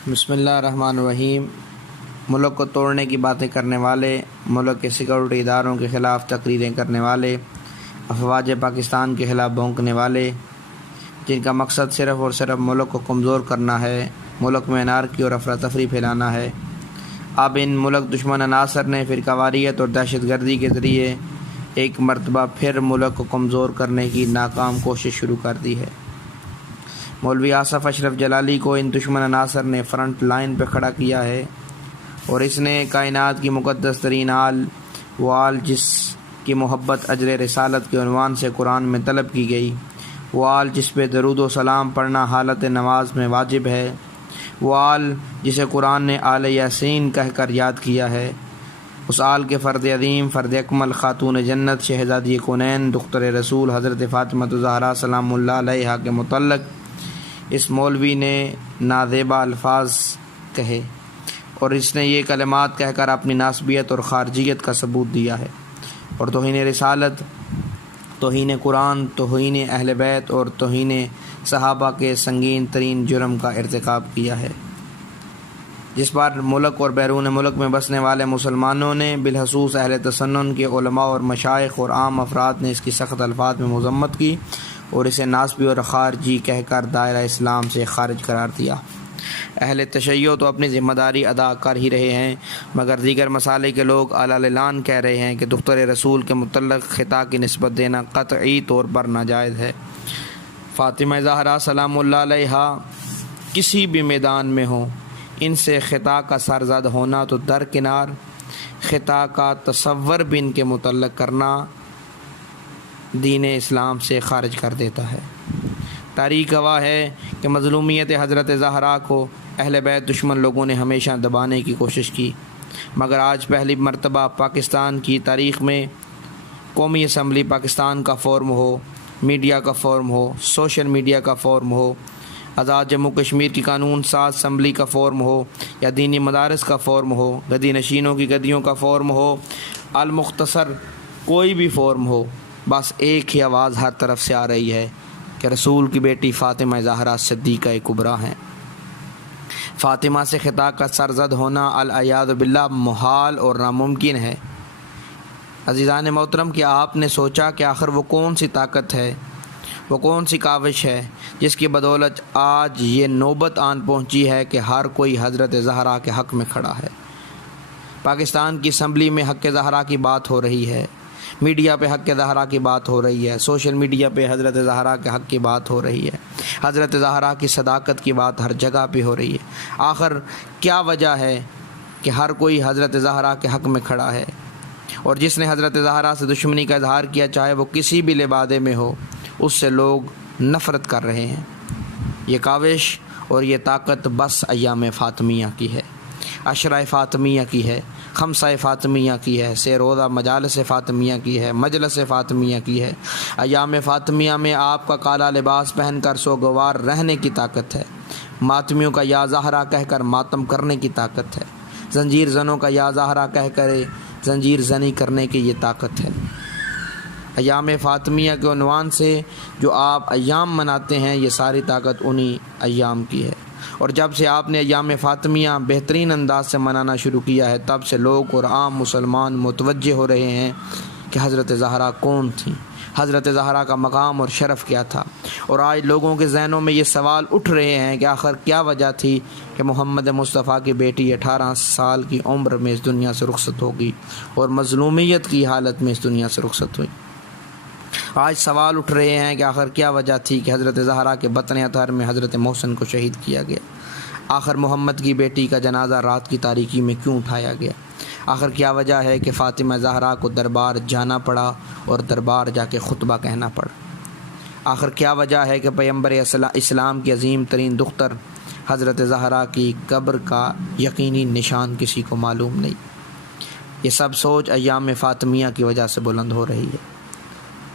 بسم اللہ الرحمن الرحیم۔ ملک کو توڑنے کی باتیں کرنے والے، ملک کے سیکورٹی اداروں کے خلاف تقریریں کرنے والے، افواج پاکستان کے خلاف بھونکنے والے، جن کا مقصد صرف اور صرف ملک کو کمزور کرنا ہے، ملک میں انارکی اور افراتفری پھیلانا ہے۔ اب ان ملک دشمن عناصر نے فرقہ واریت اور دہشت گردی کے ذریعے ایک مرتبہ پھر ملک کو کمزور کرنے کی ناکام کوشش شروع کر دی ہے۔ مولوی آصف اشرف جلالی کو ان دشمن عناصر نے فرنٹ لائن پہ کھڑا کیا ہے، اور اس نے کائنات کی مقدس ترین آل، وہ آل جس کی محبت اجر رسالت کے عنوان سے قرآن میں طلب کی گئی، وہ آل جس پہ درود و سلام پڑھنا حالت نماز میں واجب ہے، وہ آل جسے قرآن نے آل یاسین کہہ کر یاد کیا ہے، اس آل کے فرد عظیم، فرد اکمل، خاتون جنت، شہزادی کونین، دختر رسول حضرت فاطمہ الزہرا سلام اللہ علیہا کے متعلق اس مولوی نے نازیبا الفاظ کہے، اور اس نے یہ کلمات کہہ کر اپنی ناسبیت اور خارجیت کا ثبوت دیا ہے، اور توہین رسالت، توہین قرآن، توہین اہل بیت اور توہین صحابہ کے سنگین ترین جرم کا ارتکاب کیا ہے، جس پر ملک اور بیرون ملک میں بسنے والے مسلمانوں نے، بالخصوص اہل تسنن کے علماء اور مشائخ اور عام افراد نے اس کی سخت الفاظ میں مذمت کی اور اسے ناسبی اور خارجی کہہ کر دائرہ اسلام سے خارج قرار دیا۔ اہل تشیع تو اپنی ذمہ داری ادا کر ہی رہے ہیں، مگر دیگر مسالے کے لوگ اعلان کہہ رہے ہیں کہ دختر رسول کے متعلق خطا کی نسبت دینا قطعی طور پر ناجائز ہے۔ فاطمہ زہرا سلام اللہ علیہا کسی بھی میدان میں ہوں، ان سے خطا کا سرزد ہونا تو درکنار، خطا کا تصور بھی ان کے متعلق کرنا دین اسلام سے خارج کر دیتا ہے۔ تاریخ گواہ ہے کہ مظلومیت حضرت زہرا کو اہل بیت دشمن لوگوں نے ہمیشہ دبانے کی کوشش کی، مگر آج پہلی مرتبہ پاکستان کی تاریخ میں قومی اسمبلی پاکستان کا فورم ہو، میڈیا کا فورم ہو، سوشل میڈیا کا فورم ہو، آزاد جموں کشمیر کی قانون ساز اسمبلی کا فورم ہو، یا دینی مدارس کا فورم ہو، گدی نشینوں کی گدیوں کا فورم ہو، المختصر کوئی بھی فورم ہو، بس ایک ہی آواز ہر طرف سے آ رہی ہے کہ رسول کی بیٹی فاطمہ زہرا صدیقہ کبریٰ ہیں۔ فاطمہ سے خطا کا سرزد ہونا العیاذ باللہ محال اور ناممکن ہے۔ عزیزان محترم، کہ آپ نے سوچا کہ آخر وہ کون سی طاقت ہے، وہ کون سی کاوش ہے جس کی بدولت آج یہ نوبت آن پہنچی ہے کہ ہر کوئی حضرت زہرا کے حق میں کھڑا ہے؟ پاکستان کی اسمبلی میں حق زہرا کی بات ہو رہی ہے، میڈیا پہ حق زہرا کی بات ہو رہی ہے، سوشل میڈیا پہ حضرت زہرا کے حق کی بات ہو رہی ہے، حضرت زہرا کی صداقت کی بات ہر جگہ پہ ہو رہی ہے۔ آخر کیا وجہ ہے کہ ہر کوئی حضرت زہرا کے حق میں کھڑا ہے، اور جس نے حضرت زہرا سے دشمنی کا اظہار کیا، چاہے وہ کسی بھی لبادے میں ہو، اس سے لوگ نفرت کر رہے ہیں۔ یہ کاوش اور یہ طاقت بس ایام فاطمیہ کی ہے، عشرہ فاطمیہ کی ہے، خمسہ فاطمیہ کی ہے، سے روزہ مجالس فاطمیہ کی ہے، مجلس فاطمیہ کی ہے۔ ایام فاطمیہ میں آپ کا کالا لباس پہن کر سوگوار رہنے کی طاقت ہے، ماتمیوں کا یا زہرا کہہ کر ماتم کرنے کی طاقت ہے، زنجیر زنوں کا یا زہرا کہہ کر زنجیر زنی کرنے کی یہ طاقت ہے۔ ایام فاطمیہ کے عنوان سے جو آپ ایام مناتے ہیں، یہ ساری طاقت انہی ایام کی ہے، اور جب سے آپ نے ایام فاطمیہ بہترین انداز سے منانا شروع کیا ہے، تب سے لوگ اور عام مسلمان متوجہ ہو رہے ہیں کہ حضرت زہرا کون تھیں، حضرت زہرا کا مقام اور شرف کیا تھا، اور آج لوگوں کے ذہنوں میں یہ سوال اٹھ رہے ہیں کہ آخر کیا وجہ تھی کہ محمد مصطفیٰ کی بیٹی 18 سال کی عمر میں اس دنیا سے رخصت ہوگی اور مظلومیت کی حالت میں اس دنیا سے رخصت ہوئی۔ آج سوال اٹھ رہے ہیں کہ آخر کیا وجہ تھی کہ حضرت زہرا کے بطن اطہر میں حضرت محسن کو شہید کیا گیا، آخر محمد کی بیٹی کا جنازہ رات کی تاریکی میں کیوں اٹھایا گیا، آخر کیا وجہ ہے کہ فاطمہ زہرا کو دربار جانا پڑا اور دربار جا کے خطبہ کہنا پڑا، آخر کیا وجہ ہے کہ پیغمبر اسلام کی عظیم ترین دختر حضرت زہرا کی قبر کا یقینی نشان کسی کو معلوم نہیں۔ یہ سب سوچ ایام فاطمیہ کی وجہ سے بلند ہو رہی ہے۔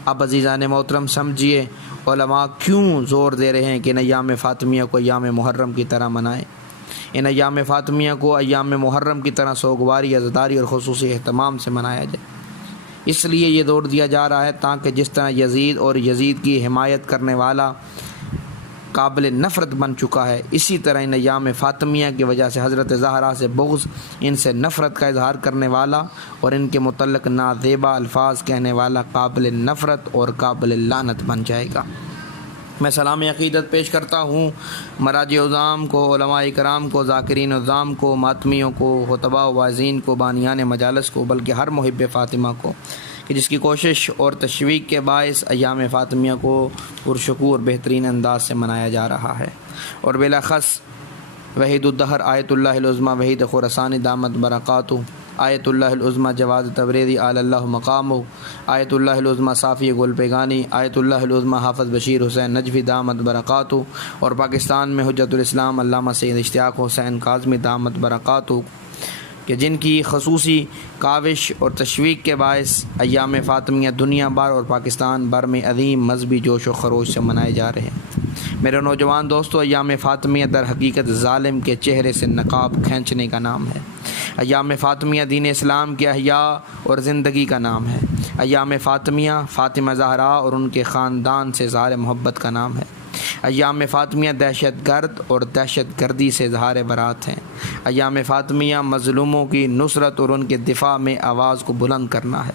اب عزیزان محترم سمجھیے علماء کیوں زور دے رہے ہیں کہ ان ایام فاطمیہ کو ایام محرم کی طرح منائیں، ان ایام فاطمیہ کو ایام محرم کی طرح سوگواری، عزاداری اور خصوصی اہتمام سے منایا جائے۔ اس لیے یہ زور دیا جا رہا ہے تاکہ جس طرح یزید اور یزید کی حمایت کرنے والا قابل نفرت بن چکا ہے، اسی طرح ان ایام فاطمیہ کی وجہ سے حضرت زہرا سے بغض، ان سے نفرت کا اظہار کرنے والا اور ان کے متعلق نازیبا الفاظ کہنے والا قابل نفرت اور قابل لعنت بن جائے گا۔ میں سلام عقیدت پیش کرتا ہوں مراجع عظام کو، علماء کرام کو، ذاکرین عظام کو، ماتمیوں کو، خطباء و واعظین کو، بانیان مجالس کو، بلکہ ہر محب فاطمہ کو کہ جس کی کوشش اور تشویق کے باعث ایام فاطمیہ کو پرشکور بہترین انداز سے منایا جا رہا ہے، اور بالاخص وحید الدہر آیت اللہ العظمیٰ وحید خراسانی دامت برکاتہ، آیت اللہ العظمیٰ جواد تبریزی اعلی اللہ مقامہ، آیت اللہ العظمیٰ صافی گل پیگانی، آیت اللہ العظمیٰ حافظ بشیر حسین نجفی دامت برکاتہ، اور پاکستان میں حجت الاسلام علامہ سید اشتیاق حسین کاظمی دامت برکاتہ، کہ جن کی خصوصی کاوش اور تشویق کے باعث ایام فاطمیہ دنیا بھر اور پاکستان بھر میں عظیم مذہبی جوش و خروش سے منائے جا رہے ہیں۔ میرے نوجوان دوستو، ایام فاطمیہ در حقیقت ظالم کے چہرے سے نقاب کھینچنے کا نام ہے۔ ایام فاطمیہ دین اسلام کے احیاء اور زندگی کا نام ہے۔ ایام فاطمیہ فاطمہ زہرا اور ان کے خاندان سے اظہار محبت کا نام ہے۔ ایام فاطمیہ دہشت گرد اور دہشت گردی سے اظہار برات ہیں۔ ایام فاطمیہ مظلوموں کی نصرت اور ان کے دفاع میں آواز کو بلند کرنا ہے۔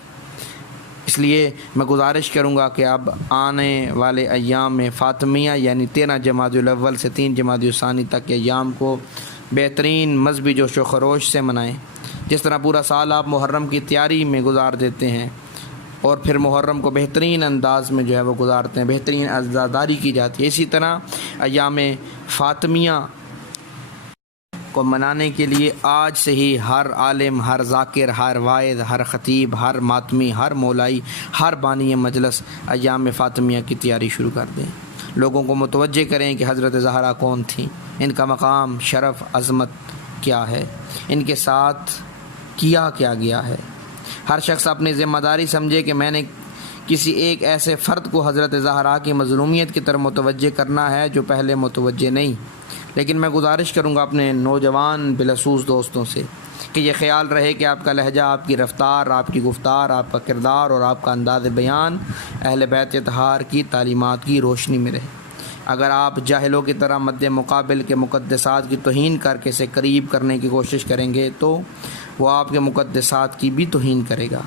اس لیے میں گزارش کروں گا کہ اب آنے والے ایام فاطمیہ یعنی 13 جمادی الاول سے 3 جمادی الثانی تک کے ایام کو بہترین مذہبی جوش و خروش سے منائیں۔ جس طرح پورا سال آپ محرم کی تیاری میں گزار دیتے ہیں اور پھر محرم کو بہترین انداز میں جو ہے وہ گزارتے ہیں، بہترین عزاداری کی جاتی ہے، اسی طرح ایام فاطمیہ کو منانے کے لیے آج سے ہی ہر عالم، ہر ذاکر، ہر واعظ، ہر خطیب، ہر ماتمی، ہر مولائی، ہر بانی مجلس ایام فاطمیہ کی تیاری شروع کر دیں۔ لوگوں کو متوجہ کریں کہ حضرت زہرا کون تھیں، ان کا مقام، شرف، عظمت کیا ہے، ان کے ساتھ کیا گیا ہے۔ ہر شخص اپنی ذمہ داری سمجھے کہ میں نے کسی ایک ایسے فرد کو حضرت زہرا کی مظلومیت کی طرف متوجہ کرنا ہے جو پہلے متوجہ نہیں۔ لیکن میں گزارش کروں گا اپنے نوجوان بلخصوص دوستوں سے کہ یہ خیال رہے کہ آپ کا لہجہ، آپ کی رفتار، آپ کی گفتار، آپ کا کردار اور آپ کا انداز بیان اہل بیت اطہار کی تعلیمات کی روشنی میں رہے۔ اگر آپ جاہلوں کی طرح مد مقابل کے مقدسات کی توہین کر کے اسے قریب کرنے کی کوشش کریں گے تو وہ آپ کے مقدسات کی بھی توہین کرے گا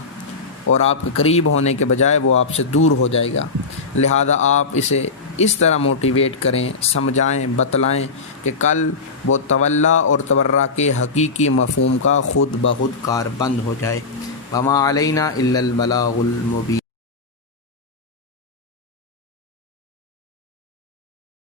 اور آپ کے قریب ہونے کے بجائے وہ آپ سے دور ہو جائے گا۔ لہذا آپ اسے اس طرح موٹیویٹ کریں، سمجھائیں، بتلائیں کہ کل وہ تولا اور تبرہ کے حقیقی مفہوم کا خود بخود کاربند ہو جائے۔ وما علینا الا البلاغ المبین۔